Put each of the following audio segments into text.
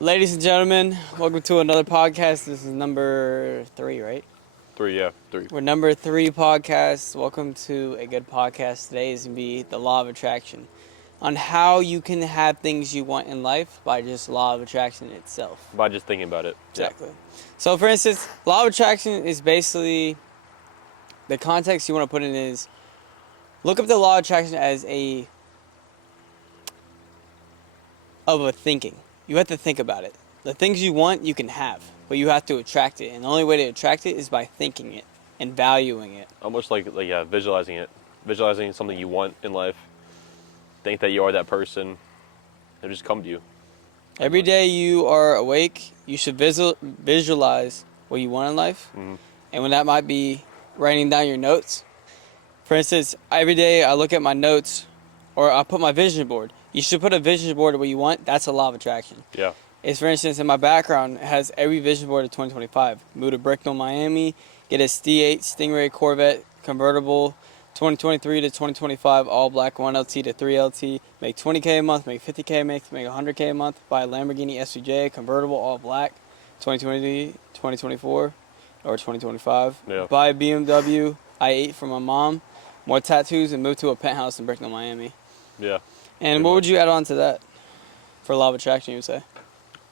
Ladies and gentlemen, welcome to another podcast. This is number 3, right? 3, yeah, 3. We're number 3 podcast. Welcome to a good podcast. Today is going to be the law of attraction. On how you can have things you want in life by just law of attraction itself. By just thinking about it. Exactly. So for instance, law of attraction is basically, the context you want to put in is, look up the law of attraction as a thinking. You have to think about it. The things you want, you can have, but you have to attract it. And the only way to attract it is by thinking it and valuing it. Almost like visualizing it. Visualizing something you want in life. Think that you are that person. It'll just come to you. Every day you are awake, you should visualize what you want in life. Mm-hmm. And when that might be writing down your notes. For instance, every day I look at my notes, or I put my vision board. You should put a vision board of what you want. That's a law of attraction. Yeah. It's, for instance, in my background, it has every vision board of 2025. Move to Brickell, Miami, get a D8 Stingray Corvette convertible, 2023 to 2025, all black, 1LT to 3LT, make 20K a month, make 50K a month, make 100K a month, buy a Lamborghini SVJ convertible, all black, 2020, 2024, or 2025. Yeah. Buy a BMW i8 from my mom, more tattoos, and move to a penthouse in Brickell, Miami. Yeah. And what would you add on to that for law of attraction, you would say?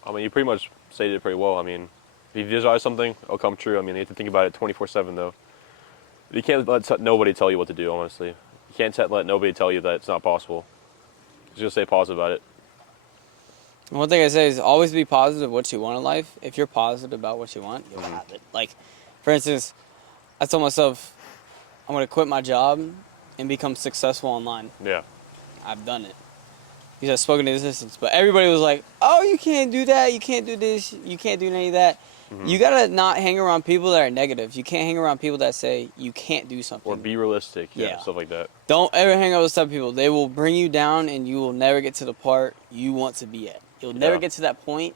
I mean, you pretty much stated it pretty well. I mean, if you visualize something, it'll come true. I mean, you have to think about it 24/7, though. You can't let nobody tell you what to do, honestly. You can't let nobody tell you that it's not possible. Just stay positive about it. One thing I say is always be positive what you want in life. If you're positive about what you want, you'll have it. Like, for instance, I told myself I'm going to quit my job and become successful online. Yeah. I've done it. Because I've spoken to assistants. But everybody was like, oh, you can't do that. You can't do this. You can't do any of that. Mm-hmm. You got to not hang around people that are negative. You can't hang around people that say you can't do something. Or be realistic. Yeah. Stuff like that. Don't ever hang out with some people. They will bring you down and you will never get to the part you want to be at. You'll never get to that point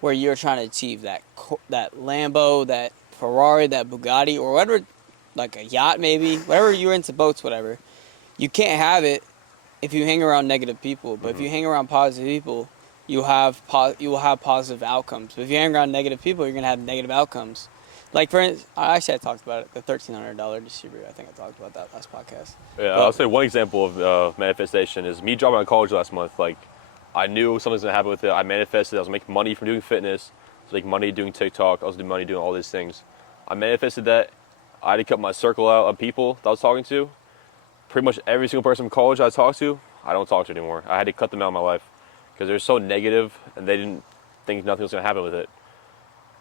where you're trying to achieve that Lambo, that Ferrari, that Bugatti, or whatever, like a yacht maybe, whatever you're into, boats, whatever. You can't have it if you hang around negative people. But if you hang around positive people, you will have positive outcomes. But if you hang around negative people, you're gonna have negative outcomes. Like for instance, I talked about it, the $1,300 distributor. I think I talked about that last podcast. Yeah, I'll say one example of manifestation is me dropping out of college last month. Like, I knew something was gonna happen with it. I manifested. I was making money from doing fitness. I was making money doing TikTok. I was making money doing all these things. I manifested that. I had to cut my circle out of people that I was talking to. Pretty much every single person from college I talked to, I don't talk to anymore. I had to cut them out of my life because they're so negative and they didn't think nothing was going to happen with it.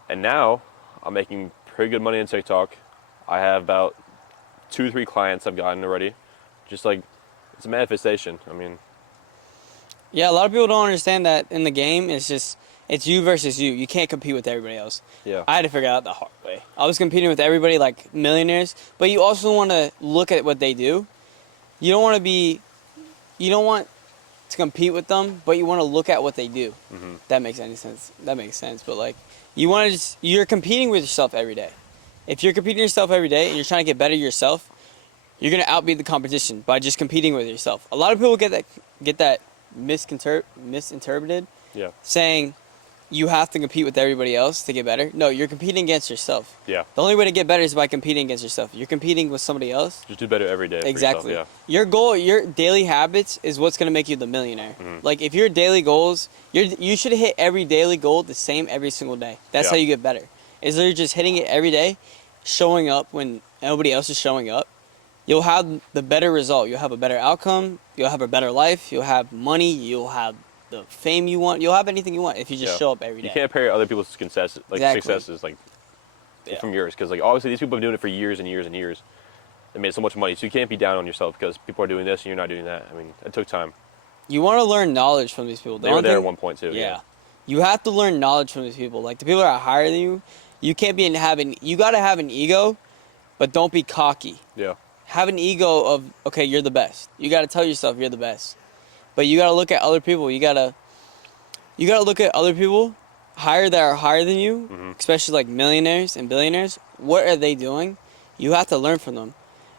And now I'm making pretty good money in TikTok. I have about 2-3 clients I've gotten already. Just like, it's a manifestation. I mean, yeah, a lot of people don't understand that in the game. It's you versus you. You can't compete with everybody else. Yeah. I had to figure it out the hard way. I was competing with everybody, like millionaires, but you also want to look at what they do. You don't want to compete with them, but you want to look at what they do. Mm-hmm. That makes any sense. That makes sense. But like, you're competing with yourself every day. If you're competing with yourself every day and you're trying to get better yourself, you're gonna outbeat the competition by just competing with yourself. A lot of people get that misinterpreted. Yeah. Saying you have to compete with everybody else to get better. No, you're competing against yourself. Yeah. The only way to get better is by competing against yourself. You're competing with somebody else. Just do better every day. Exactly. For yourself, Your goal, your daily habits is what's going to make you the millionaire. Mm-hmm. Like if your daily goals, you should hit every daily goal the same every single day. That's how you get better. Is you're just hitting it every day, showing up when nobody else is showing up. You'll have the better result. You'll have a better outcome. You'll have a better life. You'll have money. You'll have the fame you want. You'll have anything you want if you just show up every day. You can't compare other people's successes from yours, because like obviously these people have been doing it for years and years and years. They made so much money, so you can't be down on yourself because people are doing this and you're not doing that. I mean, it took time. You want to learn knowledge from these people. They were there at one point too. Yeah. You have to learn knowledge from these people. Like the people that are higher than you, you can't be you got to have an ego, but don't be cocky. Yeah. Have an ego of, okay, you're the best. You got to tell yourself you're the best. But you got to look at other people. You got to look at other people that are higher than you, especially like millionaires and billionaires. What are they doing? You have to learn from them.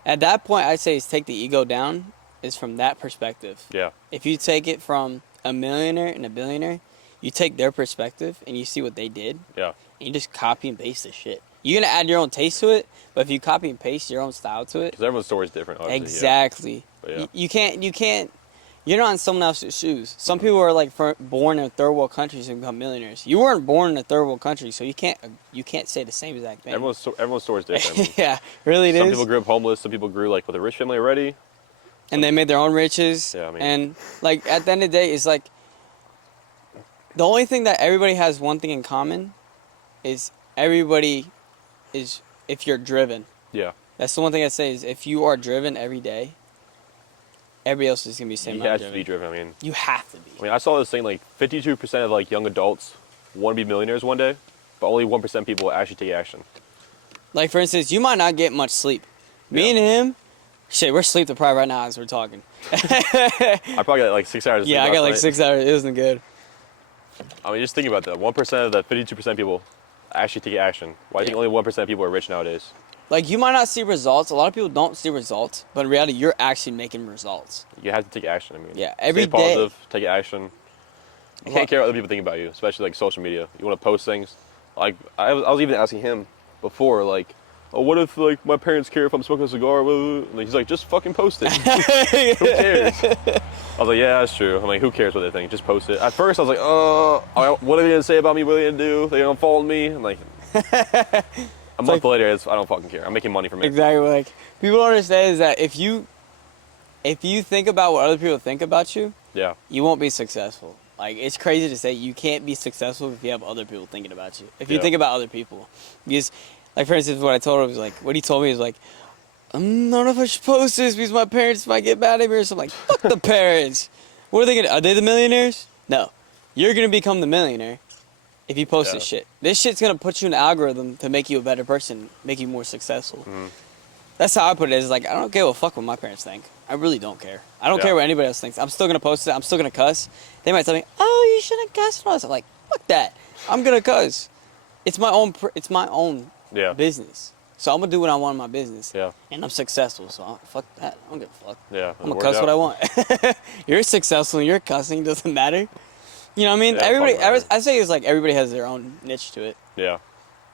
At that point, I'd say is take the ego down is from that perspective. Yeah. If you take it from a millionaire and a billionaire, you take their perspective and you see what they did, Yeah. and you just copy and paste the shit. You're gonna add your own taste to it, but if you copy and paste your own style to it, Because everyone's story is different, obviously. exactly. But yeah. You can't. You're not in someone else's shoes. Some people are like born in third world countries and become millionaires. You weren't born in a third world country, so you can't say the same exact thing. Everyone's story is different. I mean, yeah, really it some is. people grew up homeless. Some people grew like with a rich family already. And they made their own riches. Yeah, I mean- and like at the end of the day, it's like the only thing that everybody has one thing in common is everybody is if you're driven. Yeah. That's the one thing I say is if you are driven every day, everybody else is gonna be the same. You have to be driven. I mean, You have to be. I mean, I saw this thing like 52% of like young adults want to be millionaires one day, but only 1% of people actually take action. Like for instance, you might not get much sleep. Me Yeah. and him, shit, we're sleep deprived right now as we're talking. I probably got like 6 hours. Of Yeah, sleep I got last like night. 6 hours. It wasn't good. I mean, just think about that. 1% of the 52% of people actually take action. Why do you think only 1% of people are rich nowadays? Like you might not see results. A lot of people don't see results, but in reality, you're actually making results. You have to take action. I mean, Yeah, every stay day. positive, take action. You can't care what other people think about you, especially like social media. You want to post things. Like I was even asking him before, like, oh, what if like my parents care if I'm smoking a cigar? And he's like, just fucking post it. Who cares? I was like, yeah, that's true. I'm like, who cares what they think? Just post it. At first, I was like, what are they gonna say about me? What are they gonna do? They gonna follow me? I'm like, a month later, I don't fucking care. I'm making money from it. Exactly. Like people don't understand is that if you think about what other people think about you, Yeah, you won't be successful. Like it's crazy to say you can't be successful if you have other people thinking about you. If you Yeah. think about other people, because like for instance, what I told him was like what he told me is like, I don't know if I should post this because my parents might get mad at me or something. Like fuck the parents. What are they gonna? Are they the millionaires? No, you're gonna become the millionaire if you post Yeah. this shit. This shit's gonna put you in an algorithm to make you a better person, make you more successful. Mhm. That's how I put it. Is like I don't give a fuck what my parents think. I really don't care. I don't Yeah. care what anybody else thinks. I'm still gonna post it. I'm still gonna cuss. They might tell me, "Oh, you shouldn't cuss." I'm like, "Fuck that." I'm gonna cuss. It's my own. It's my own yeah, business. So I'm gonna do what I want in my business. yeah, And I'm successful. So fuck that. I don't give a fuck. yeah. I'm gonna cuss what I want. You're successful and you're cussing. Doesn't matter. You know what I mean? Yeah, Everybody. fuck matter. I say it's like everybody has their own niche to it. Yeah,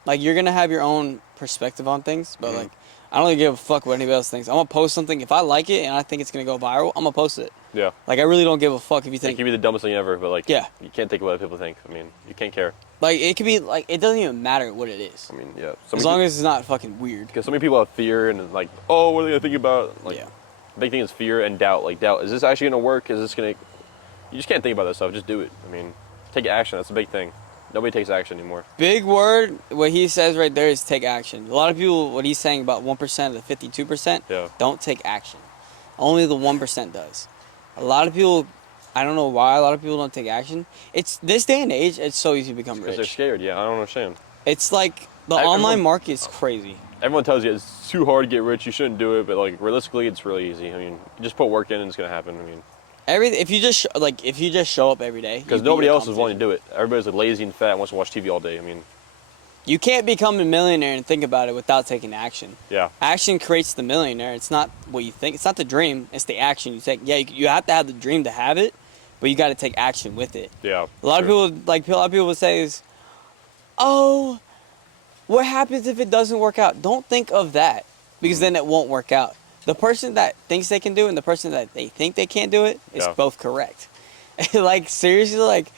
Like you're gonna have your own perspective on things, but Mhm. like I don't really give a fuck what anybody else thinks. I'm gonna post something if I like it and I think it's gonna go viral. I'm gonna post it. yeah. Like I really don't give a fuck if you It think can be the dumbest thing ever, but like, Yeah. you can't think what other people think. I mean, you can't care. like it could be like it doesn't even matter what it is I mean, yeah. as long as it's not fucking weird. because so many people have fear and like, oh, what are they gonna think about? Like, Yeah. the big thing is fear and doubt. Like, doubt. Is this actually gonna work? Is this gonna? You just can't think about that stuff. Just do it. I mean, take action. That's a big thing. Nobody takes action anymore. Big word. What he says right there is take action. A lot of people, what he's saying about 1% of the 52%, Yeah. don't take action. Only the 1% does. A lot of people, I don't know why a lot of people don't take action. It's this day and age. It's so easy to become Because they're rich. scared. Yeah, I don't understand. It's like the Everyone- online market is crazy. Everyone tells you it's too hard to get rich. You shouldn't do it. But like realistically, it's really easy. I mean, you just put work in and it's gonna happen. I mean, If you just show up every day, because you beat nobody your else is wanting to competition. do it. Everybody's like lazy and fat and wants to watch TV all day. I mean, You can't become a millionaire and think about it without taking action. yeah, Action creates the millionaire. It's not what you think. It's not the dream. It's the action you take. Yeah, you have to have the dream to have it, but you got to take action with it. yeah. A lot sure. of people would say is, "Oh, what happens if it doesn't work out?" Don't think of that because then it won't work out. The person that thinks they can do it and the person that they think they can't do it is Yeah. both correct. Like seriously, like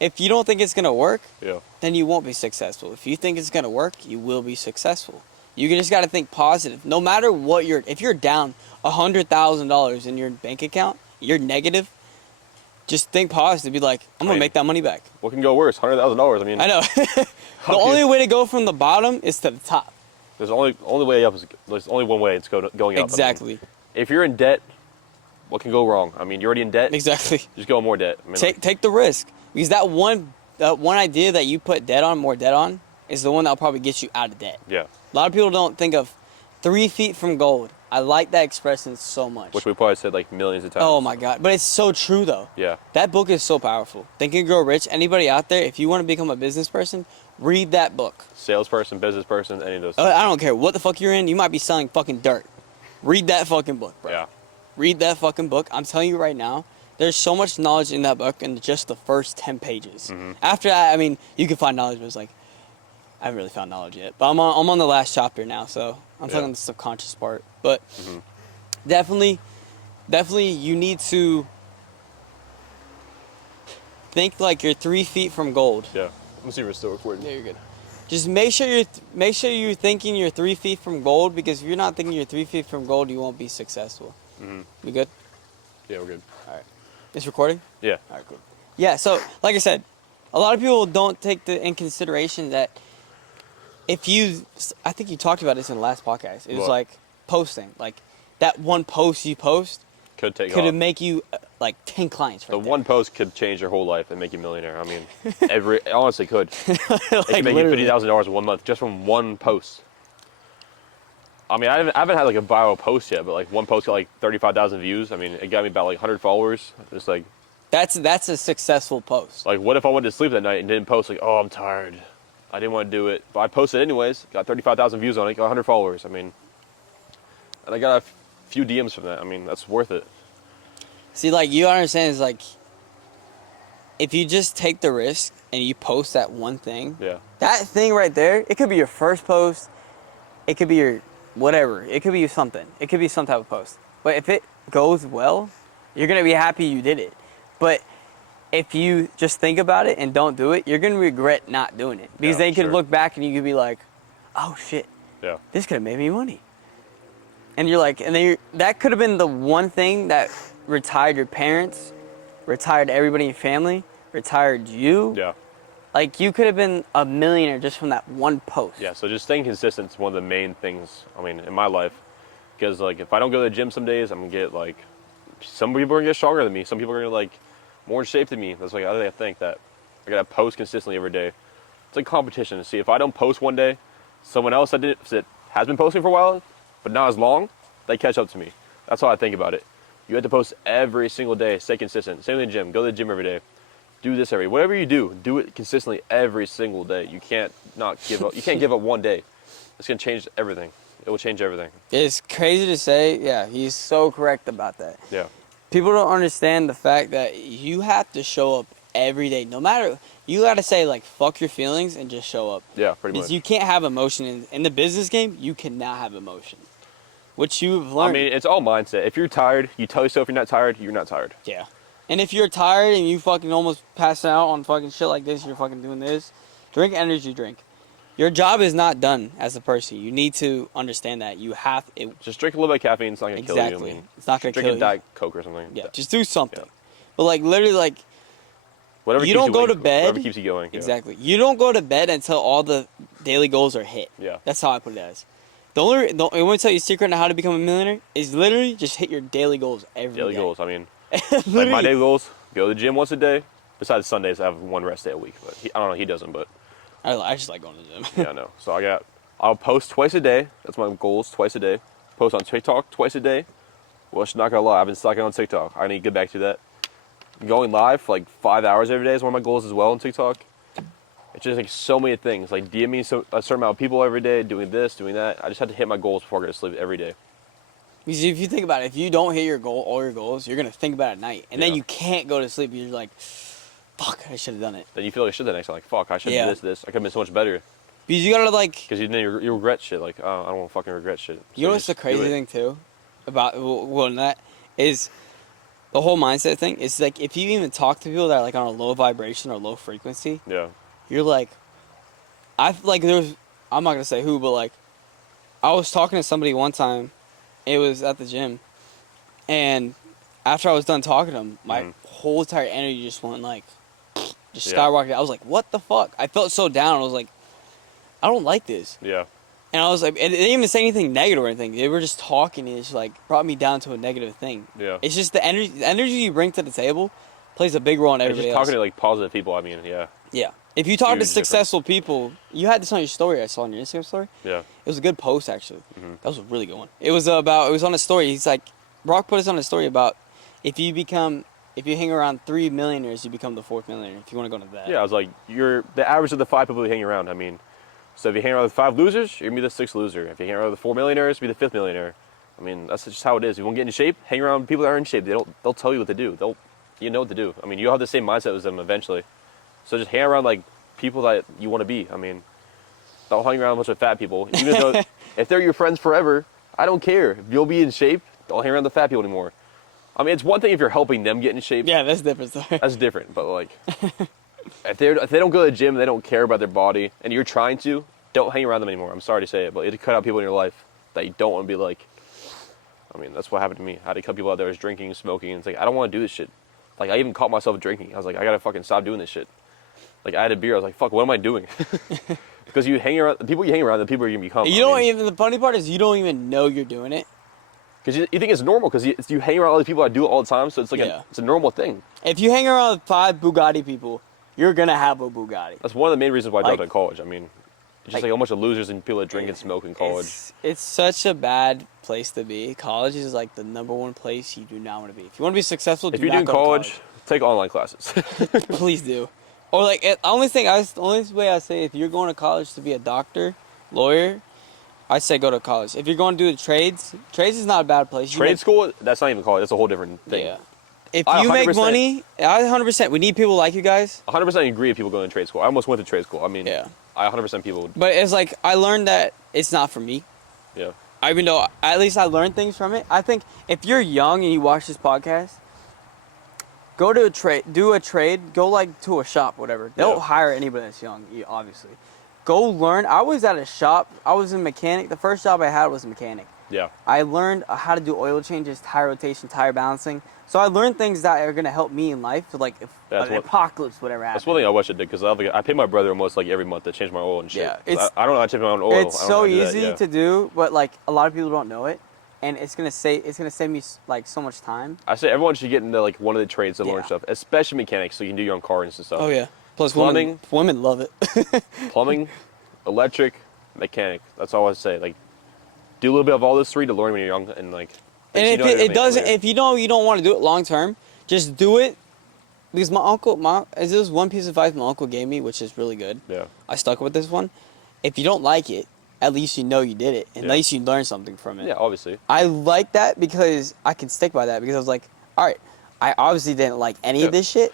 if you don't think it's gonna work, Yeah, then you won't be successful. If you think it's gonna work, you will be successful. You just got to think positive. No matter what if you're down $100,000 in your bank account, you're negative. Just think positive. Be like, I'm gonna Right. make that money back. what can go worse? $100,000. I mean, I know. The only way to go from the bottom is to the top. there's only way up is there's only one way. It's going up. I mean, Exactly. if you're in debt, what can go wrong? I mean, you're already in debt. Exactly. Just go in more debt. I mean, Take the risk because that one idea that you put more debt on, is the one that'll probably get you out of debt. yeah, A lot of people don't think of 3 feet from gold. I like that expression so much. which we probably said like millions of times. Oh my god! But it's so true though. Yeah, That book is so powerful. Think and Grow Rich. Anybody out there, if you want to become a business person, read that book. salesperson, business person, any of those. I don't care what the fuck you're in. You might be selling fucking dirt. Read that fucking book, bro. Yeah, Read that fucking book. I'm telling you right now, there's so much knowledge in that book in just the first 10 pages. After that, I mean, you can find knowledge, but it's like, I haven't really found knowledge yet. But I'm on the last chapter now, so I'm talking the subconscious part. But definitely, you need to think like you're 3 feet from gold. Yeah. Let me see if it's still recording. Yeah, you're good. Just make sure you're thinking you're 3 feet from gold, because if you're not thinking you're 3 feet from gold, you won't be successful. We good? Yeah, we're good. All right. It's recording? Yeah. All right, cool. Yeah, so like I said, a lot of people don't take in consideration that if you, I think you talked about this in the last podcast. It was What? like posting, like that one post you post Could take could off. make you like 10 clients. The Right one post could change your whole life and make you a millionaire. I mean, honestly could. there. It could make you literally. $50,000 in 1 month just from one post. I mean, I haven't had like a viral post yet, but like one post got like 35,000 views. I mean, it got me about like 100 followers. It's like That's a successful post. what if I went to sleep that night and didn't post? Like, oh, I'm tired. I didn't want to do it, but I posted anyways. Got 35,000 views on it. Got 100 followers. I mean, and I got a few DMs from that. I mean, that's worth it. See, like, you understand is like, if you just take the risk and you post that one thing, Yeah. that thing right there, it could be your first post, it could be your whatever, it could be something, it could be some type of post. But if it goes well, you're gonna be happy you did it. But if you just think about it and don't do it, you're gonna regret not doing it, because Yeah, then you could sure. look back and you could be like, oh shit, Yeah. this could have made me money. And you're like, and then that could have been the one thing that retired your parents, retired everybody in your family, retired you. Yeah. Like, you could have been a millionaire just from that one post. Yeah. So just staying consistent is one of the main things. I mean, in my life, because like if I don't go to the gym some days, I'm gonna get like, some people are gonna get stronger than me. Some people are gonna like more in shape than me. That's like I think that I gotta post consistently every day. It's like competition. See, if I don't post one day, someone else that has been posting for a while, but not as long, they catch up to me. That's how I think about it. You have to post every single day. Stay consistent. Same in the gym. Go to the gym every day. Do this whatever you do it consistently every single day. You can't not give up. You can't give up one day. It's gonna change everything. It will change everything. It's crazy to say. Yeah, he's so correct about that. Yeah. People don't understand the fact that you have to show up every day. No matter, you got to say, like, fuck your feelings and just show up. Yeah, pretty Because much. you can't have emotion. In the business game, you cannot have emotion. Which you've I learned. mean, it's all mindset. If you're tired, you tell yourself you're not tired, you're not tired. Yeah. And if you're tired and you fucking almost pass out on fucking shit like this, you're fucking doing this, drink energy drink. Your job is not done as a person. You need to understand that. You have it. Just drink a little bit of caffeine. It's not gonna kill you. I Exactly. mean, It's not gonna drink kill a you. Diet Coke or something. Yeah, just do something. Yeah. But like, literally, like, Whatever you keeps don't go awake, to bed. Whatever keeps you going. Yeah. Exactly. You don't go to bed until all the daily goals are hit. Yeah. That's how I put it as. I want to tell you a secret on how to become a millionaire is literally just hit your daily goals every day. Daily goals. I mean, like Literally. my daily goals: go to the gym once a day. Besides Sundays, I have one rest day a week. But I don't know. He doesn't. But I just like going to the gym. yeah, I know. So I'll post twice a day. That's my goals. Twice a day. Post on TikTok twice a day. Well, not gonna lie, I've been slacking on TikTok. I need to get back to that. Going live for like 5 hours every day is one of my goals as well on TikTok. It's just like so many things. Like DMing a certain amount of people every day, doing this, doing that. I just had to hit my goals before I go to sleep every day. Because if you think about it, if you don't hit all your goals, you're gonna think about it at night, and then Yeah. you can't go to sleep. You're like, fuck, I should have done it. Then you feel like shit the next time. Like, fuck, I should Yeah. do this. I could have been so much better. Because you gotta like, Because you regret shit. Like, oh, I don't want to fucking regret shit. you know So what's the just do crazy it. thing too, about that is the whole mindset thing. Is like if you even talk to people that are like on a low vibration or low frequency, Yeah. you're like, I'm not gonna say who, but like, I was talking to somebody one time. It was at the gym, and after I was done talking to him, my whole entire energy just went like, just Yeah. skyrocketed. I was like, what the fuck? I felt so down. I was like, I don't like this. Yeah. And I was like, and they didn't even say anything negative or anything. They were just talking, and it just like brought me down to a negative thing. Yeah. It's just the energy you bring to the table plays a big role in And everybody just else. talking to like positive people. I mean, yeah. Yeah. If you talk to Huge successful people, you had this on your story. I saw on your Instagram story. Yeah. It was a good post actually. That was a really good one. It was on a story. He's like, Brock put us on a story about if you hang around 3 millionaires, you become the 4th millionaire. If you want to go into that. Yeah. I was like, you're the average of the 5 people you hang around. I mean, so if you hang around with 5 losers, you're gonna be the 6th loser. If you hang around with 4 millionaires, be the 5th millionaire. I mean, that's just how it is. You want to get in shape, hang around with people that are in shape. They'll tell you what to do. you know what to do. I mean, you'll have the same mindset as them eventually. So just hang around like people that you want to be. I mean, don't hang around a bunch of fat people. Even though if they're your friends forever, I don't care. If you'll be in shape, don't hang around the fat people anymore. I mean, it's one thing if you're helping them get in shape. Yeah, that's different. Sorry. That's different. But like, if they don't go to the gym, they don't care about their body, and you're trying to, don't hang around them anymore. I'm sorry to say it, but you have to cut out people in your life that you don't want to be like. I mean, that's what happened to me. I had to cut people out that was drinking, smoking, and it's like, I don't want to do this shit. Like, I even caught myself drinking. I was like, I gotta fucking stop doing this shit. Like, I had a beer. I was like, fuck, what am I doing? Because you hang around, the people you hang around, the people you're gonna become. You don't even. The funny part is you don't even know you're doing it. Because you think it's normal, because you hang around other people that do it all the time, so it's like Yeah. it's a normal thing. If you hang around with 5 Bugatti people, you're gonna have a Bugatti. That's one of the main reasons why I dropped Like- out of college. I mean, it's just like a bunch of losers and people that drink and smoke in college. It's such a bad place to be. College is like the #1 place you do not want to be. If you want to be successful, If do you're not doing go to college, take online classes. please do. Or like the only way I say if you're going to college to be a doctor, lawyer, I say go to college. If you're going to do the trades is not a bad place. You Trade make- school, that's not even college. That's a whole different thing. Yeah. If I you make 100%. money, I 100%. We need people like you guys. 100% agree with people going to trade school. I almost went to trade school. I mean, Yeah. I 100% people would. But it's like I learned that it's not for me. Yeah. Even though at least I learned things from it. I think if you're young and you watch this podcast, go to do a trade, go like to a shop, whatever. They'll Yeah. hire anybody that's young, obviously. Go learn. I was at a shop. I was a mechanic. The first job I had was a mechanic. Yeah. I learned how to do oil changes, tire rotation, tire balancing. So I learned things that are gonna help me in life. So like if That's an what- apocalypse, whatever happens. That's one thing I wish I did, because I pay my brother almost like every month to change my oil and shit. Yeah, 'Cause I don't know how to change my own oil. It's I don't know so how to do that, easy yeah. to do, but like a lot of people don't know it, and it's gonna save me like so much time. I say everyone should get into like one of the trades to learn Yeah. stuff, especially mechanics, so you can do your own cars and stuff. Oh yeah. Plus Plumbing. women love it. Plumbing, electric, mechanic. That's all I say. Like, do a little bit of all those three to learn when you're young, and like. And you if know you're gonna it make doesn't, later. if you know you don't want to do it long term, just do it. Because there's one piece of advice my uncle gave me, which is really good. Yeah. I stuck with this one. If you don't like it, at least you know you did it, and Yeah. at least you learned something from it. Yeah, obviously. I like that because I can stick by that because I was like, all right, I obviously didn't like any Yeah. of this shit,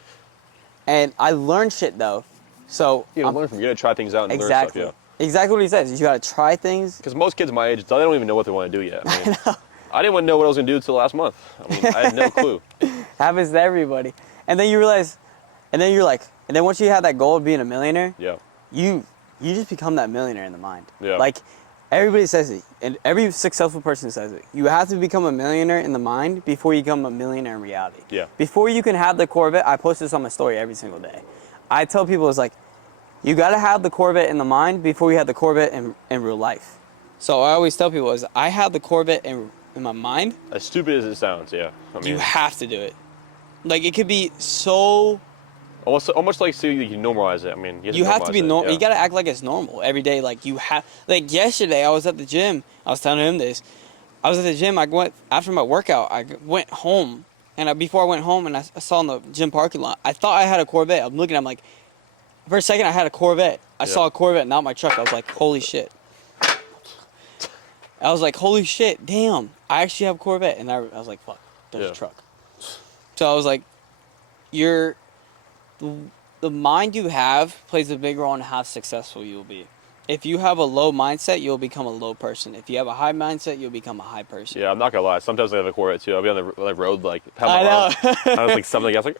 and I learned shit though. So You gotta learn from. You gotta try things out and exactly, learn stuff. Yeah. exactly what he says. You got to try things. Because most kids my age, they don't even know what they want to do yet. I mean, I didn't want to know what I was gonna do until last month. I mean, I had no clue. Happens to everybody, and then you realize, and then you're like, and then once you have that goal of being a millionaire, Yeah. you just become that millionaire in the mind. Yeah. Like everybody says it, and every successful person says it. You have to become a millionaire in the mind before you become a millionaire in reality. Yeah. Before you can have the Corvette, I post this on my story every single day. I tell people it's like, you gotta have the Corvette in the mind before you have the Corvette in real life. So I always tell people is I have the Corvette in my mind. As stupid as it sounds, yeah. I mean, You have to do it. Like it could be so. almost like so you can normalize it. I mean, You have to be normalize it, normal. yeah. You gotta act like it's normal every day. Like you have. Like yesterday, I was at the gym. I was telling him this. I was at the gym. I went after my workout. I went home, and before I went home, and I saw in the gym parking lot. I thought I had a Corvette. I'm looking. I'm like, for a second, I had a Corvette. I Yeah. saw a Corvette, not my truck. I was like, holy shit. I was like, holy shit, damn! I actually have a Corvette, and I was like, fuck, there's Yeah. a truck. So I was like, the mind you have plays a big role in how successful you'll be. If you have a low mindset, you'll become a low person. If you have a high mindset, you'll become a high person. Yeah, I'm not gonna lie. Sometimes I have a Corvette too. I'll be on the like, road, like, have I my arm. know. I was like something else, like,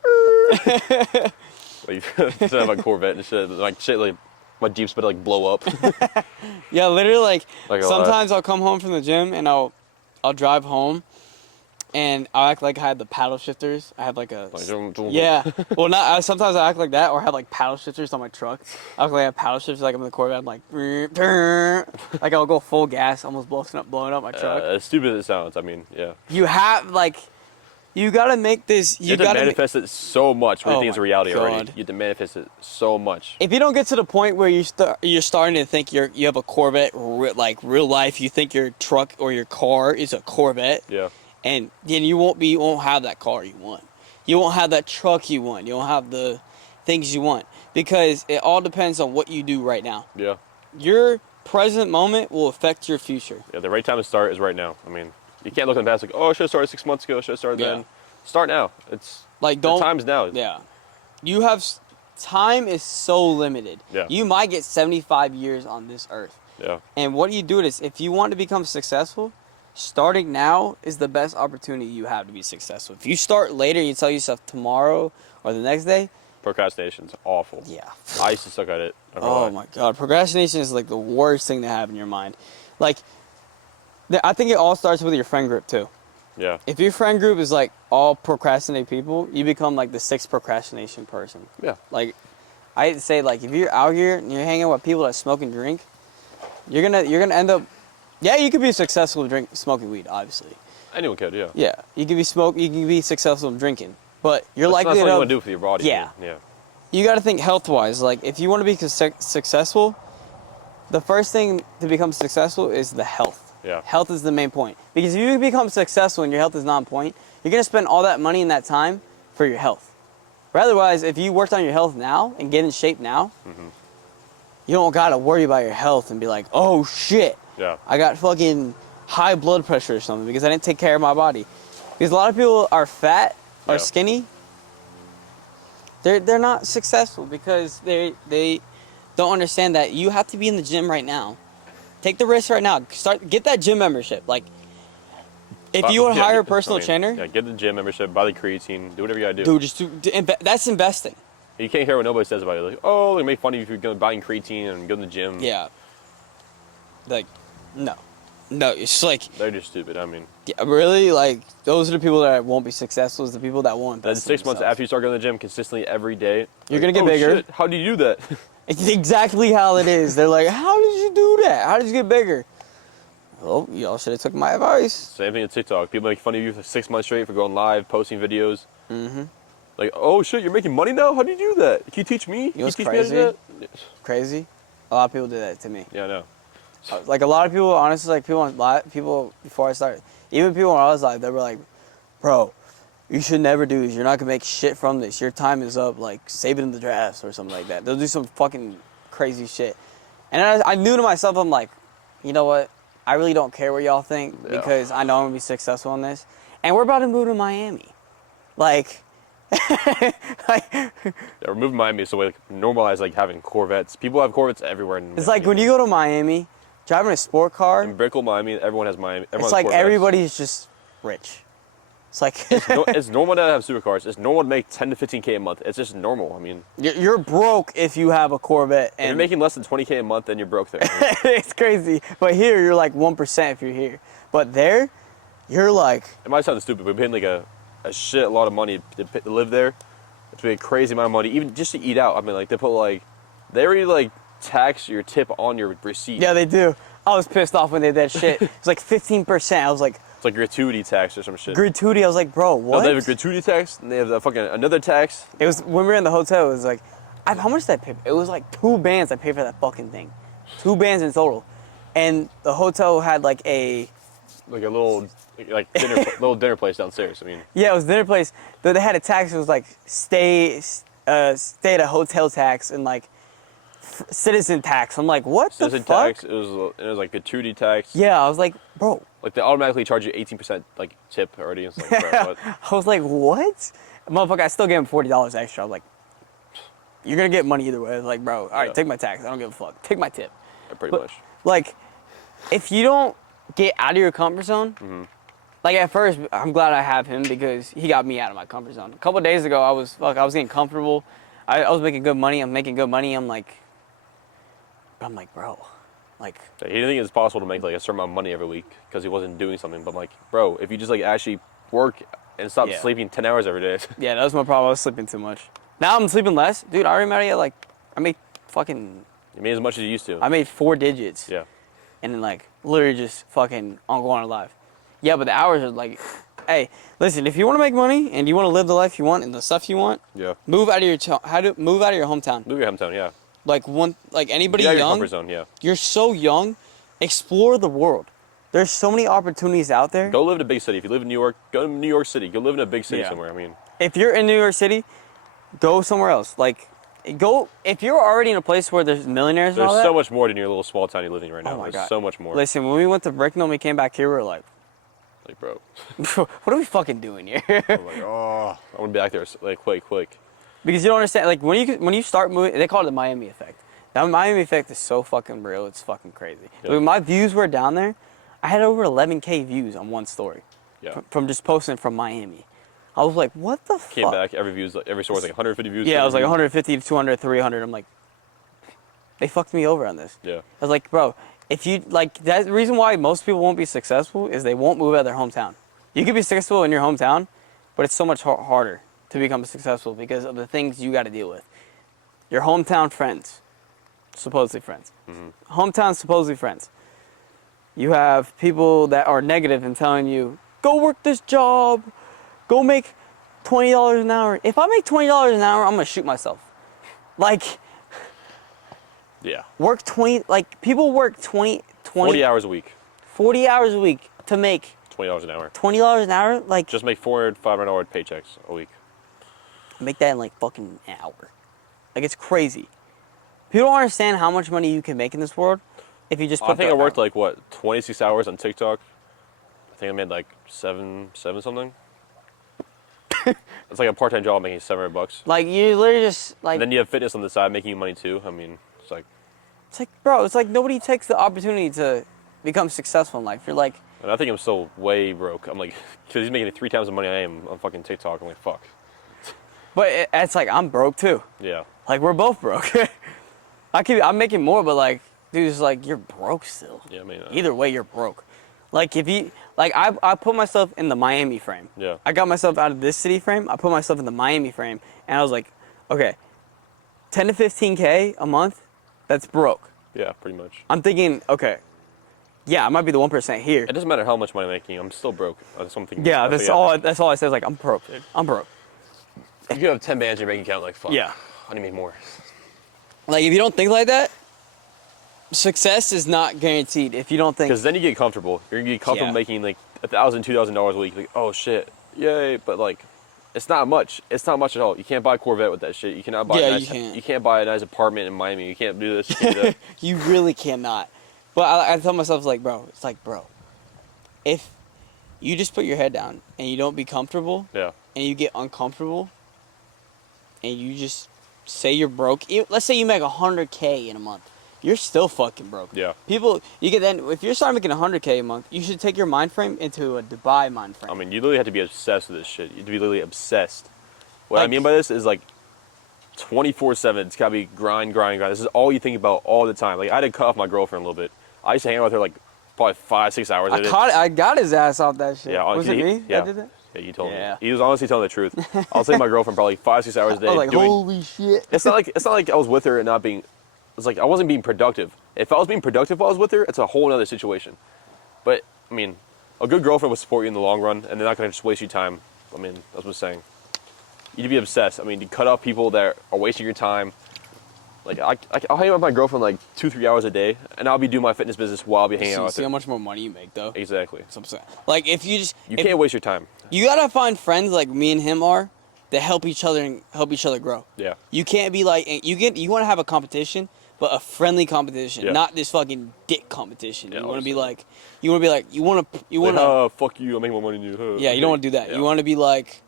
like instead of a Corvette and shit, like shit, like my Jeep's about to like blow up. Yeah, literally, like Like a sometimes I'll come home from the gym and I'll drive home, and I'll act like I had the paddle shifters. I have like a yeah. Well, not sometimes I act like that, or I have like paddle shifters on my truck. I act like I have paddle shifters, like I'm in the Corvette. I'm like, like I'll go full gas, almost blowing up my truck. As stupid as it sounds, I mean, yeah. You have like, you gotta make this. You have to gotta manifest it so much when Oh you think it's a my reality already. God. You have to manifest it so much. If you don't get to the point where you're starting to think you have a Corvette, like real life, you think your truck or your car is a Corvette, Yeah. and then you won't have that car you want. You won't have that truck you want. You won't have the things you want because it all depends on what you do right now. Yeah. Your present moment will affect your future. Yeah, the right time to start is right now. I mean, you can't look in the past like, oh, I should have started 6 months ago, I should have started Yeah. then. Start now. Like, The don't. time's now. Yeah. You have. Time is so limited. Yeah. You might get 75 years on this earth. Yeah. And what you do is, if you want to become successful, starting now is the best opportunity you have to be successful. If you start later and you tell yourself tomorrow or the next day, Procrastination's awful. yeah. I used to suck at it. Oh my God. Procrastination is like the worst thing to have in your mind. Like, I think it all starts with your friend group too. Yeah. If your friend group is like all procrastinate people, you become like the sixth procrastination person. Yeah. Like, I hate to say, like, if you're out here and you're hanging with people that smoke and drink, you're gonna end up. Yeah, you could be successful smoking weed, obviously. Anyone could, yeah. Yeah, you can be successful in drinking, but you're That's likely not something to. you want to do for your body. Yeah. Man. Yeah. You got to think health wise. Like, if you want to be successful, the first thing to become successful is the health. Yeah. Health is the main point. Because if you become successful and your health is not on point, you're going to spend all that money and that time for your health. Or otherwise, if you worked on your health now and get in shape now, you don't got to worry about your health and be like, oh shit, Yeah. I got fucking high blood pressure or something because I didn't take care of my body. Because a lot of people are fat or Yeah. skinny. They're not successful because they don't understand that you have to be in the gym right now. Take the risk right now. Get that gym membership. Like, if you want to hire a personal trainer, Yeah, get the gym membership, buy the creatine, do whatever you gotta do. dude, that's investing. You can't hear what nobody says about it. Like, oh, they make fun of you if you're going buying creatine and go to the gym. Yeah. Like, no, it's just like, They're just stupid. I mean, yeah, really, like, those are the people that won't be successful. Is the people that won't then invest. 6 in months themselves. after you start going to the gym consistently every day, You're like, gonna get oh, bigger. Shit, how do you do that? It's exactly how it is. They're like, how did you do that? How did you get bigger? Oh, y'all should have took my advice. Same thing with TikTok. People make fun of you for 6 months straight for going live, posting videos. Mm-hmm. Like, oh shit, you're making money now? How do you do that? Can you teach me? Can you what's teach me how to do that? Crazy. A lot of people did that to me. Yeah, I know. Like, a lot of people, honestly, like, people before I started, even people when I was live, they were like, bro, you should never do this. You're not gonna make shit from this. Your time is up. Like, save it in the drafts or something like that. They'll do some fucking crazy shit. And I knew to myself, I'm like, you know what? I really don't care what y'all think Yeah. because I know I'm gonna be successful in this. And we're about to move to Miami. Like, Yeah, we're moving Miami, so we like, normalize like having Corvettes. People have Corvettes everywhere. it's like when you go to Miami, driving a sport car, in Brickell, Miami, everyone has Miami. Everyone it's has like Corvettes. everybody's just rich. It's like It's normal to have supercars. It's normal to make 10 to 15K a month. It's just normal. I mean, you're broke if you have a Corvette, if you're and making less than 20K a month, then you're broke there. it's crazy. But here, you're like 1% if you're here. But there, you're like, It might sound stupid, but we're paying like a shit lot of money to live there. It's a crazy amount of money, even just to eat out. I mean, like they put like, they already like tax your tip on your receipt. yeah, they do. I was pissed off when they did that shit. It's like 15%. I was like, It's like gratuity tax or some shit. gratuity. I was like, bro, No, what? they have a gratuity tax, and they have the fucking another tax. It was when we were in the hotel. It was like, how much did I pay? It was like 2 bands I paid for that fucking thing, 2 bands in total, and the hotel had like a Like a little, like dinner, little dinner place downstairs. I mean, it was dinner place. Though they had a tax. It was like stay at a hotel tax and like citizen tax. I'm like, what the citizen fuck? tax. It was like gratuity tax. Yeah, I was like, bro. Like they automatically charge you 18% like tip already. It's like, bro, what? I was like, what? Motherfucker, I still gave him $40 extra. I was like, you're gonna get money either way. I was like, bro, all right, Yeah. take my tax. I don't give a fuck. Take my tip. Yeah, pretty But, much. like, if you don't get out of your comfort zone, Mm-hmm. like at first, I'm glad I have him because he got me out of my comfort zone. A couple of days ago, I was getting comfortable. I was making good money. I'm making good money. I'm like, bro, like, Yeah, he didn't think it was possible to make like a certain amount of money every week because he wasn't doing something. But I'm like, bro, if you just like actually work and stop Yeah. sleeping 10 hours every day. yeah, that was my problem. I was sleeping too much. Now I'm sleeping less, dude. I already like, I made fucking, You made as much as you used to. I made 4 digits. Yeah. And then like literally just fucking on going live. Yeah, but the hours are like, hey, listen, if you want to make money and you want to live the life you want and the stuff you want, Yeah. move out of your move out of your hometown. Move your hometown, yeah. Like anybody Get out of your young, comfort zone, yeah. you're so young, explore the world. There's so many opportunities out there. Go live in a big city. If you live in New York, go to New York City. Go live in a big city Yeah. somewhere. I mean, If you're in New York City, go somewhere else. Like, go if you're already in a place where there's millionaires and there's all that. so much more than your little small town you're living in right now. Oh my there's God. so much more. Listen, when we went to Bricknell and we came back here, we were like Like, bro, what are we fucking doing here? I'm like, oh, I want to be back there like quick. Because you don't understand, like when you start moving, they call it the Miami effect. That Miami effect is so fucking real. It's fucking crazy. Yeah. When my views were down there, I had over 11K views on one story. Yeah. From just posting from Miami. I was like, what the fuck? Came back, every story was like 150 views. Yeah, I was like views. 150 to 200, 300. I'm like, they fucked me over on this. Yeah. I was like, bro, if you like, that's the reason why most people won't be successful is they won't move out of their hometown. You could be successful in your hometown, but it's so much harder to become successful because of the things you got to deal with. Your hometown friends, supposedly friends. Hometown supposedly friends. You have people that are negative and telling you, go work this job, go make $20 an hour. If I make $20 an hour, I'm gonna shoot myself. Like, Yeah. work 20, like people work 20 40 hours a week, 40 hours a week to make $20 an hour. $20 an hour. Like, Just make $400, $500 paychecks a week. make that in like fucking an hour. Like, it's crazy. People don't understand how much money you can make in this world if you just put I think I the- worked like what 26 hours on TikTok. I think I made like seven something. It's like a part-time job making $700. Like, you literally just like, And then you have fitness on the side making you money too. I mean, it's like, it's like, bro, it's like nobody takes the opportunity to become successful in life. You're like, and I think I'm still way broke. I'm like, because he's making 3 times the money I am on fucking TikTok. I'm like, fuck. but it's like I'm broke too. Yeah. Like, we're both broke. I'm making more, but like, dude, it's like you're broke still. Yeah, I mean, Either way, you're broke. Like, if you like, I put myself in the Miami frame. Yeah. I got myself out of this city frame. I put myself in the Miami frame, and I was like, okay, 10 to 15K a month, that's broke. Yeah, pretty much. I'm thinking, okay, yeah, I might be the 1% here. It doesn't matter how much money I'm making. I'm still broke. That's something. Yeah, that's all. That's all I say is like, I'm broke, dude. I'm broke. You can have 10 bands in your bank account. Like, fuck. Yeah. I need to make more. Like, if you don't think like that, success is not guaranteed. If you don't think, Because then you get comfortable. You're gonna get comfortable Yeah. making like $1,000, $2,000 a week. Like, oh shit, yay! But like, it's not much. It's not much at all. You can't buy a Corvette with that shit. You cannot buy. Yeah, a you nice, can't. You can't buy a nice apartment in Miami. You can't do this. You can't do that. you really cannot. But I tell myself, like, bro, it's like, bro, if you just put your head down and you don't be comfortable Yeah. and you get uncomfortable and you just say you're broke, let's say you make 100K in a month, you're still fucking broke. Yeah. People, you get then, if you're starting making 100K a month, you should take your mind frame into a Dubai mind frame. I mean, you literally have to be obsessed with this shit. You have to be literally obsessed. What I Like- mean by this is like 24/7. It's gotta be grind. This is all you think about all the time. Like I had to cut off my girlfriend a little bit. I used to hang out with her like probably 5-6 hours. I got his ass off that shit. Yeah, Was it me Yeah. that did that? Yeah, you told Yeah. me. He was honestly telling the truth. I was seeing my girlfriend probably 5-6 hours a day. I was like, doing, holy shit. it's not like I was with her and not being. It's like I wasn't being productive. If I was being productive while I was with her, it's a whole other situation. But I mean, a good girlfriend will support you in the long run, and they're not gonna just waste your time. I mean, that's what I'm saying. You need to be obsessed. I mean, you cut off people that are wasting your time. Like I'll hang out with my girlfriend like 2-3 hours a day, and I'll be doing my fitness business while I'll be hanging out with See her. how much more money you make, though. Exactly. That's what I'm saying. Like, if you just... You if- can't waste your time. You gotta find friends like me and him are that help each other and help each other grow. Yeah. You can't be like... You want to have a competition, but a friendly competition, Yeah. not this fucking dick competition. Yeah, you want to be obviously. like... You want to... You Like, want to... fuck you, I'm making more money than you. Yeah, you don't want to do that. Yeah. You want to be like...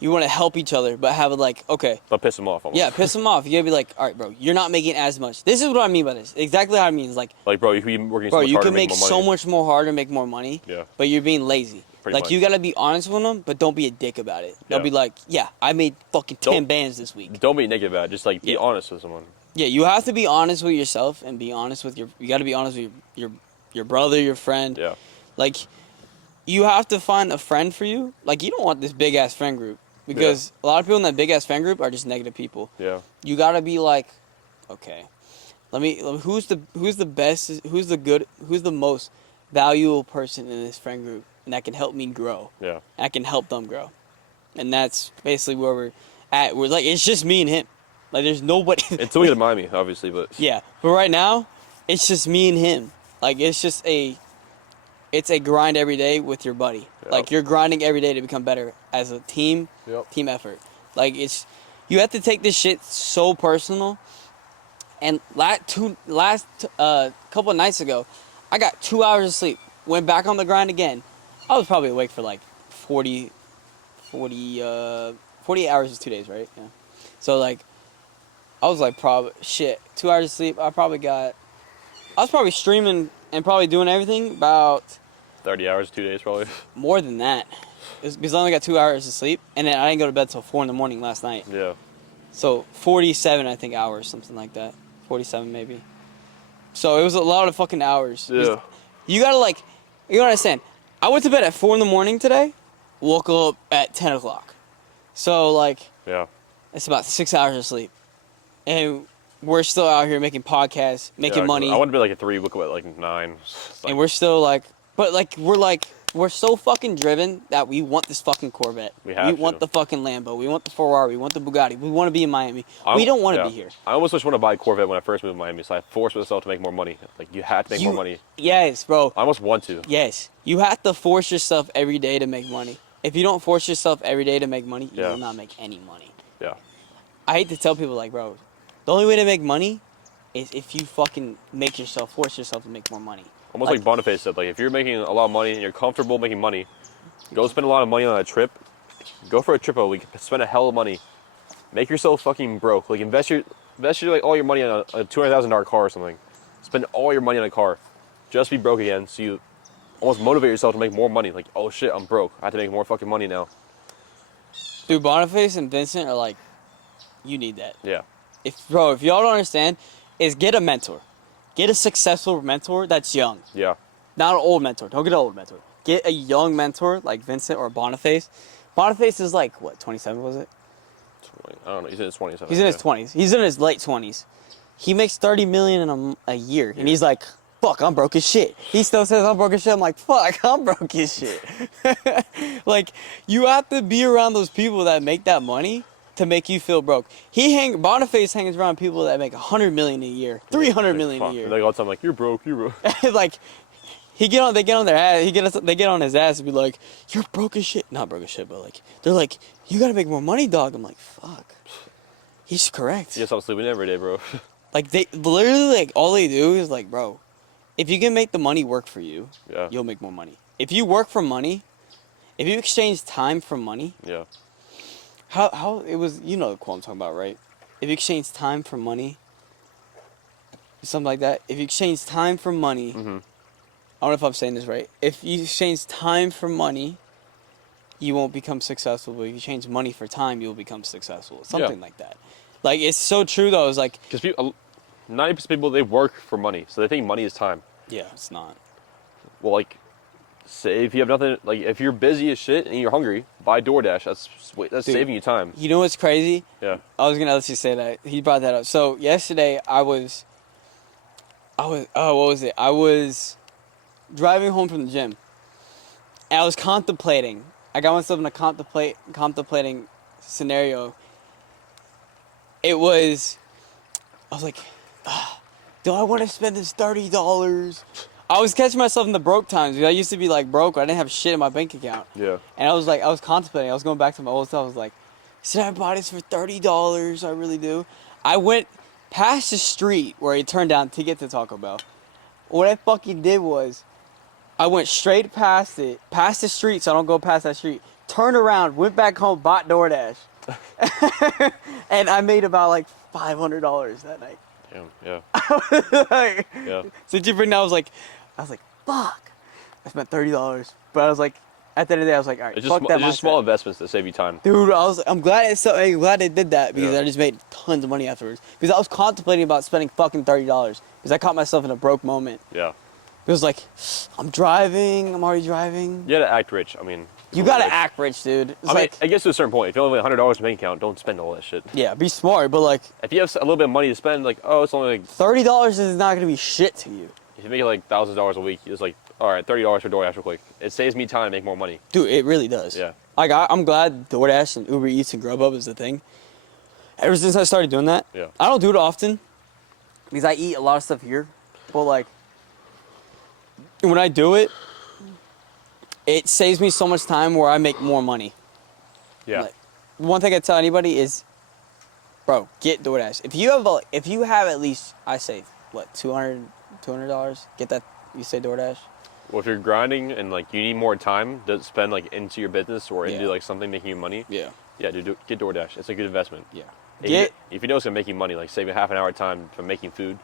You want to help each other, but have it like, okay, But piss them off. Almost. yeah, piss them off. You gotta be like, all right, bro, you're not making as much. This is what I mean by this. Exactly what I mean is like, Like, bro, you could be working bro, so much you harder can to make make more so money. much more harder, make more money. Yeah. But you're being lazy. Pretty Like much. you gotta be honest with them, but don't be a dick about it. Don't Yeah. be like, yeah, I made fucking 10 Don't- bands this week. Don't be negative about it. Just like be Yeah. honest with someone. Yeah, you have to be honest with yourself and be honest with you gotta be honest with your brother, your friend. Yeah. Like, you have to find a friend for you. Like, you don't want this big ass friend group because a lot of people in that big ass friend group are just negative people. Yeah. You gotta be like, okay, who's the best, who's the most valuable person in this friend group, and that can help me grow. Yeah. I can help them grow, and that's basically where we're at. We're like, it's just me and him. Like, there's nobody. Until we get to Miami, obviously, but Yeah, but right now, it's just me and him. Like, it's a grind every day with your buddy. Yep. Like, you're grinding every day to become better as a team, Yep. team effort. Like, you have to take this shit so personal. And last couple of nights ago, I got 2 hours of sleep, went back on the grind again, I was probably awake for like 40, 48 hours is 2 days, right? Yeah. So like, I was like probably 2 hours of sleep. I was probably streaming and probably doing everything about 30 hours, 2 days probably. more than that. Because I only got 2 hours of sleep, and then I didn't go to bed till 4 in the morning last night. Yeah. So 47, I think, hours, something like that. 47 maybe. So it was a lot of fucking hours. Yeah. You gotta you gotta understand. I went to bed at 4 in the morning today, woke up at 10 o'clock. So like, Yeah. it's about 6 hours of sleep. And we're still out here making podcasts, making Yeah, money. I want to be like at 3, wake up at like 9. It's like, And we're still we're so fucking driven that we want this fucking Corvette. We have want to. the fucking Lambo. We want the Ferrari. We want the Bugatti. We want to be in Miami. I- We don't want to yeah. be here. I almost just want to buy a Corvette when I first moved to Miami, so I forced myself to make more money. Like, you had to make more money. Yes, bro. I almost want to. Yes. You have to force yourself every day to make money. If you don't force yourself every day to make money, you Yeah. will not make any money. Yeah. I hate to tell people, like, bro, the only way to make money is if you fucking force yourself to make more money. Almost like Boniface said, like, if you're making a lot of money and you're comfortable making money, go spend a lot of money on a trip. Go for a trip a week. Spend a hell of money. Make yourself fucking broke. Like, invest your like all your money on a $200,000 car or something. Spend all your money on a car. Just be broke again, so you almost motivate yourself to make more money. Like, oh shit, I'm broke. I have to make more fucking money now. Dude, Boniface and Vincent are like, you need that. Yeah. If y'all don't understand, is get a mentor. Get a successful mentor that's young. Yeah. Not an old mentor. Don't get an old mentor. Get a young mentor like Vincent or Boniface. Boniface is like, what, 27 was it? 20. I don't know. He's in his 20s. He's in his 20s. He's in his late 20s. He makes $30 million in a year. And he's like, fuck, I'm broke as shit. He still says I'm broke as shit. I'm like, fuck, I'm broke as shit. Like, you have to be around those people that make that money to make you feel broke. Boniface hangs around people that make $100 million a year, $300 million a year. Like all the time, like, you're broke, you're broke. Like, they get on their ass. They get on his ass and be like, "You're broke as shit." Not broke as shit, but like, they're like, "You gotta make more money, dog." I'm like, "Fuck." He's correct. You stop sleeping every day, bro. Like, they literally, like, all they do is like, bro, if you can make the money work for you, Yeah. you'll make more money. If you work for money, if you exchange time for money, Yeah. how it was, you know the quote I'm talking about, right? If you exchange time for money, something like that. If you exchange time for money. Mm-hmm. I don't know if I'm saying this right. If you exchange time for money, you won't become successful. But if you change money for time, you'll become successful. Something like that. Like, it's so true, though. It's like... Because 90% of people, they work for money. So they think money is time. Yeah, it's not. Well, like, say if you have nothing... Like, if you're busy as shit and you're hungry, buy DoorDash. That's Dude, saving you time. You know what's crazy? Yeah. I was going to let you say that. He brought that up. So, yesterday, I was what was it? I was driving home from the gym. And I was contemplating. I got myself in a contemplating scenario. I was like, do I want to spend this $30? I was catching myself in the broke times. I used to be like broke. I didn't have shit in my bank account. Yeah. And I was contemplating. I was going back to my old stuff. I was like, should I buy this for $30? I really do. I went past the street where he turned down to get to Taco Bell. What I fucking did was, I went straight past the street, so I don't go past that street. Turned around, went back home, bought DoorDash. And I made about like $500 that night. Damn, yeah. Like, Yeah. Since you bring that, I was like, fuck. I spent $30. But I was like, at the end of the day, I was like, all right, It's fuck just, that it's just mindset. small investments that save you time. Dude, I'm glad they did that because Yeah. I just made tons of money afterwards. Because I was contemplating about spending fucking $30 because I caught myself in a broke moment. Yeah. It was like, I'm already driving. You gotta act rich. I mean... You gotta act rich, dude. It's I mean, like, I guess to a certain point. If you only have $100 in your bank account, don't spend all that shit. yeah, be smart, but like, If you have a little bit of money to spend, like, oh, it's only like... $30 is not gonna be shit to you. If you make like thousands of dollars a week, it's like, all right, $30 for DoorDash real quick. It saves me time to make more money. Dude, it really does. Yeah. Like, I'm glad DoorDash and Uber Eats and Grubhub is the thing. Ever since I started doing that, Yeah. I don't do it often because I eat a lot of stuff here. But like, when I do it, it saves me so much time where I make more money. Yeah. Like, one thing I tell anybody is, bro, get DoorDash. If you have at least, I say, what, $200, get that, you say DoorDash? Well, if you're grinding and like you need more time to spend like into your business or into Yeah. like something making you money, Yeah. yeah, dude, get DoorDash. It's a good investment. Yeah. If you know it's gonna make you money, like saving half an hour of time from making food,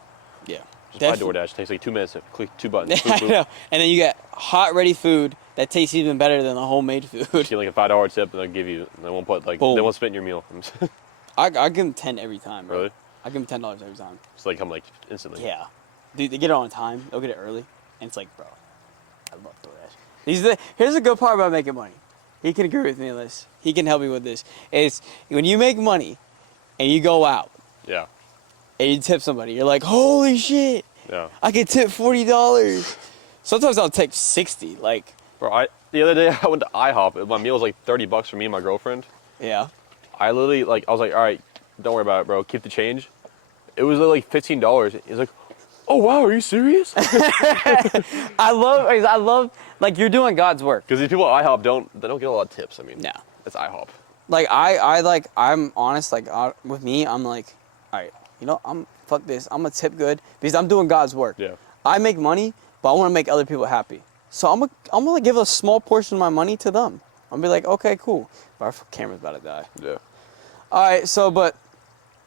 Yeah. just Definitely. buy DoorDash. It takes like 2 minutes to click 2 buttons. I know. And then you get hot, ready food that tastes even better than the homemade food. Get like a $5 tip, and they'll give you. They won't put like Boom. they won't spit in your meal. I give them 10 every time, bro. Really? I give them $10 every time. It's like come like instantly. Yeah. Dude, they get it on time. They'll get it early. And it's like, bro, I love DoorDash. Here's the good part about making money. He can agree with me on this. He can help me with this. It's when you make money and you go out Yeah. and you tip somebody, you're like, holy shit, Yeah. I could tip $40. Sometimes I'll take 60. Like, Bro, the other day I went to IHOP. My meal was like $30 for me and my girlfriend. yeah. I literally I was like, all right, don't worry about it, bro. Keep the change. It was like $15. He's like, oh wow, are you serious? I love, like, you're doing God's work. Because these people at IHOP they don't get a lot of tips. I mean, No. it's IHOP. Like, I'm honest, like, with me, I'm like, all right, fuck this. I'm going to tip good because I'm doing God's work. Yeah. I make money, but I want to make other people happy. So I'm going to give a small portion of my money to them. I'm going to be like, okay, cool. But our camera's about to die. Yeah. All right, but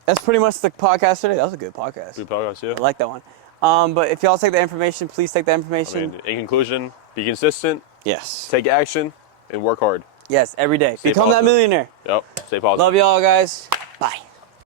that's pretty much the podcast today. That was a good podcast. Good podcast, yeah. I like that one. But if y'all take that information, please take that I information. mean, in conclusion, be consistent, Yes. take action, and work hard. Yes, every day. Stay Become that positive. millionaire. Yep. Stay positive. Love y'all, guys. Bye.